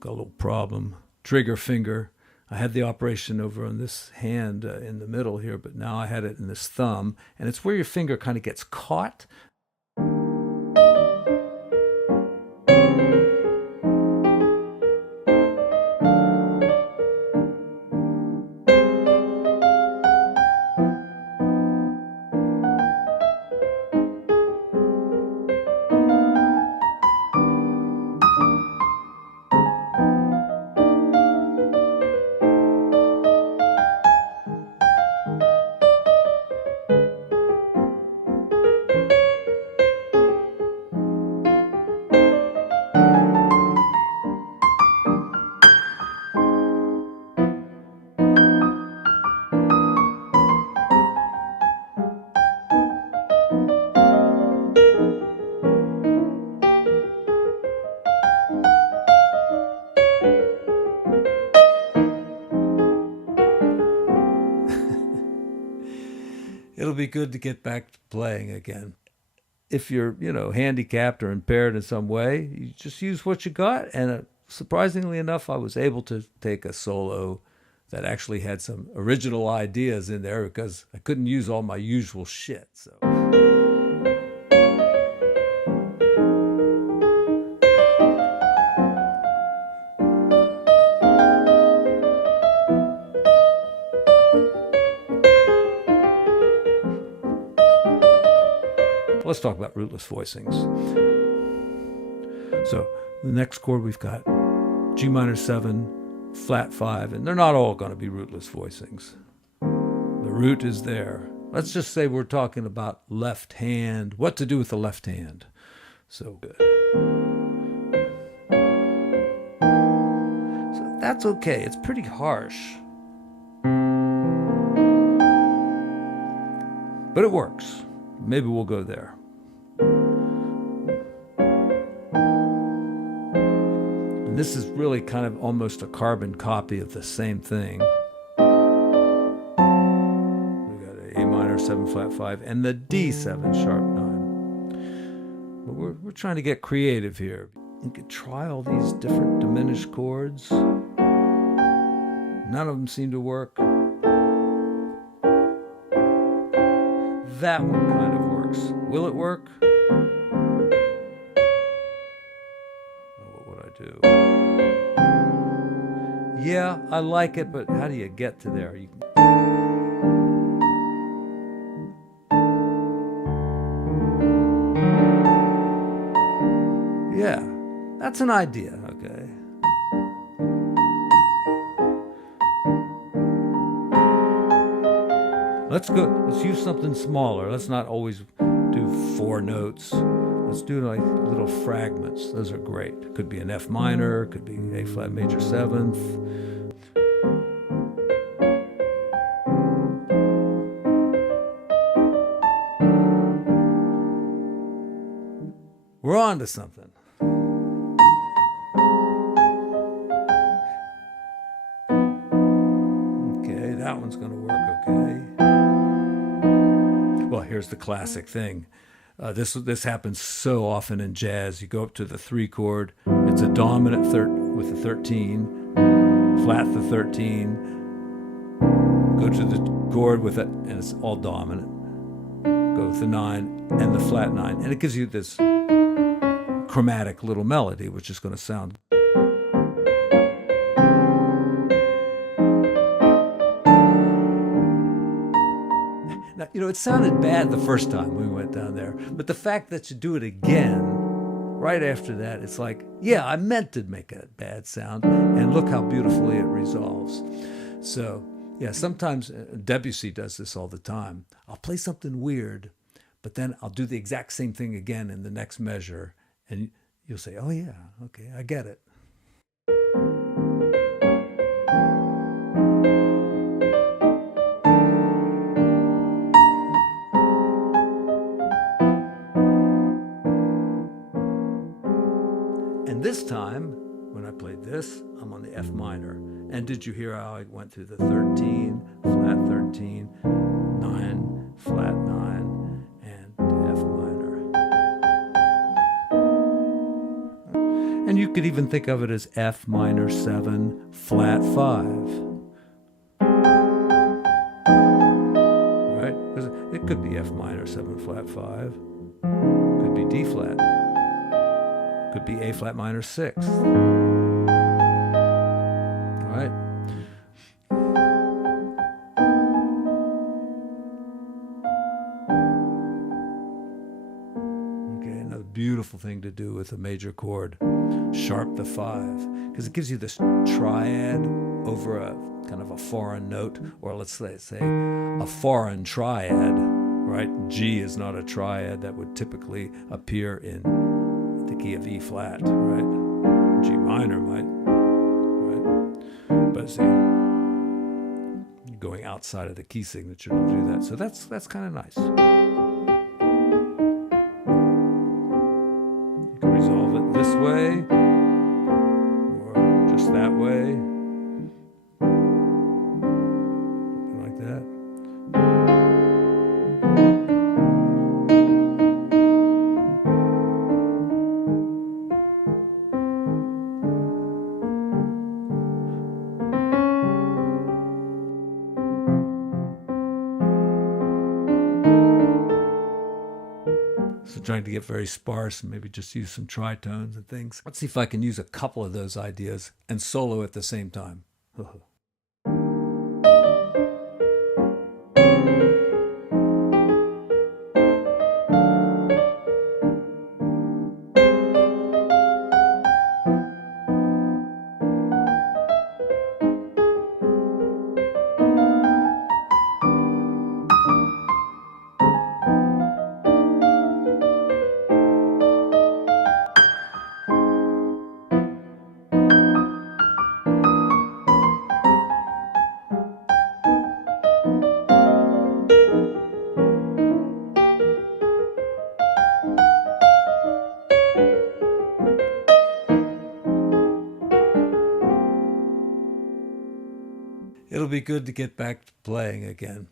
got a little problem. Trigger finger. I had the operation over on this hand in the middle here, but now I had it in this thumb, and it's where your finger kind of gets caught. It'll be good to get back to playing again. If you're, handicapped or impaired in some way, you just use what you got. And surprisingly enough, I was able to take a solo that actually had some original ideas in there because I couldn't use all my usual shit. So. Let's talk about rootless voicings. So the next chord we've got G minor 7, flat 5, and they're not all going to be rootless voicings. The root is there. Let's just say we're talking about left hand, what to do with the left hand. So good. So that's okay. It's pretty harsh. But it works. Maybe we'll go there. And this is really kind of almost a carbon copy of the same thing. We got an A minor 7 flat 5 and the D7 sharp 9. But we're trying to get creative here. You could try all these different diminished chords. None of them seem to work. That one kind of works. Will it work? What would I do? Yeah, I like it, but how do you get to there? Yeah, that's an idea, okay. Let's use something smaller. Let's not always do 4 notes. Let's do like little fragments. Those are great. It could be an F minor, it could be A flat major 7th. We're on to something. Okay, that one's going to work okay. Well, here's the classic thing. This happens so often in jazz. You go up to the 3 chord. It's a dominant with a 13, flat the 13. Go to the chord with it, and it's all dominant. Go with the 9 and the flat 9, and it gives you this chromatic little melody, which is going to sound. Now, it sounded bad the first time we went down there, but the fact that you do it again right after that, it's like, yeah, I meant to make a bad sound, and look how beautifully it resolves. So, yeah, sometimes Debussy does this all the time. I'll play something weird, but then I'll do the exact same thing again in the next measure, and you'll say, oh yeah, okay, I get it. And this time, when I played this, I'm on the F minor. And did you hear how I went through the 13, flat 13, 9, flat 9, and F minor? And you could even think of it as F minor 7, flat 5. Right? Because it could be F minor 7, flat 5. Could be D flat. Could be A flat minor 6. Right? Okay, another beautiful thing to do with a major chord. Sharp the 5, because it gives you this triad over a kind of a foreign note, or let's say a foreign triad, right? G is not a triad that would typically appear in the key of E flat, right? G minor might, right? But see, you're going outside of the key signature to do that. So that's kind of nice. You can resolve it this way, or just that way. Something like that. So trying to get very sparse and maybe just use some tritones and things. Let's see if I can use a couple of those ideas and solo at the same time. It'll be good to get back to playing again.